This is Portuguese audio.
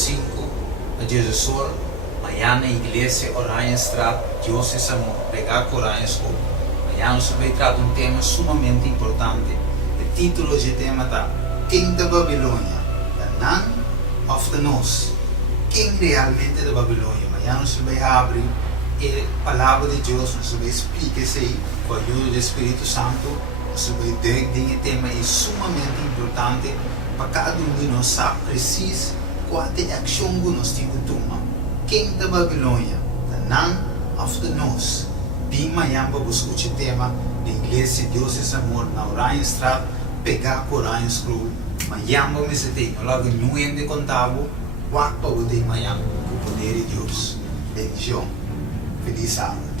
5, a Jesus Sol, amanhã na igreja Orion-Straat, Diocese Amor, pegar com Orion School. Amanhã nós vamos tratar um tema sumamente importante. O título do tema está Quem da Babilônia? The Nun of the Nose. Quem realmente da Babilônia? Amanhã nós vamos abrir a palavra de Deus, nós vamos explicar isso aí com a ajuda do Espírito Santo. Nós vamos ver que o tema é sumamente importante para cada um de nós saber preciso qual é a ação que nós temos que tomar. Quem da Babilônia? The Nun of the Nose. Bem amanhã para buscar o tema da Igreja Diocese Amor na Orion-Straat, pegar com Orion School. Amanhã vamos ter logo um ende contábil, o para o de amanhã, com o poder de Deus. Bendição. Feliz sábado.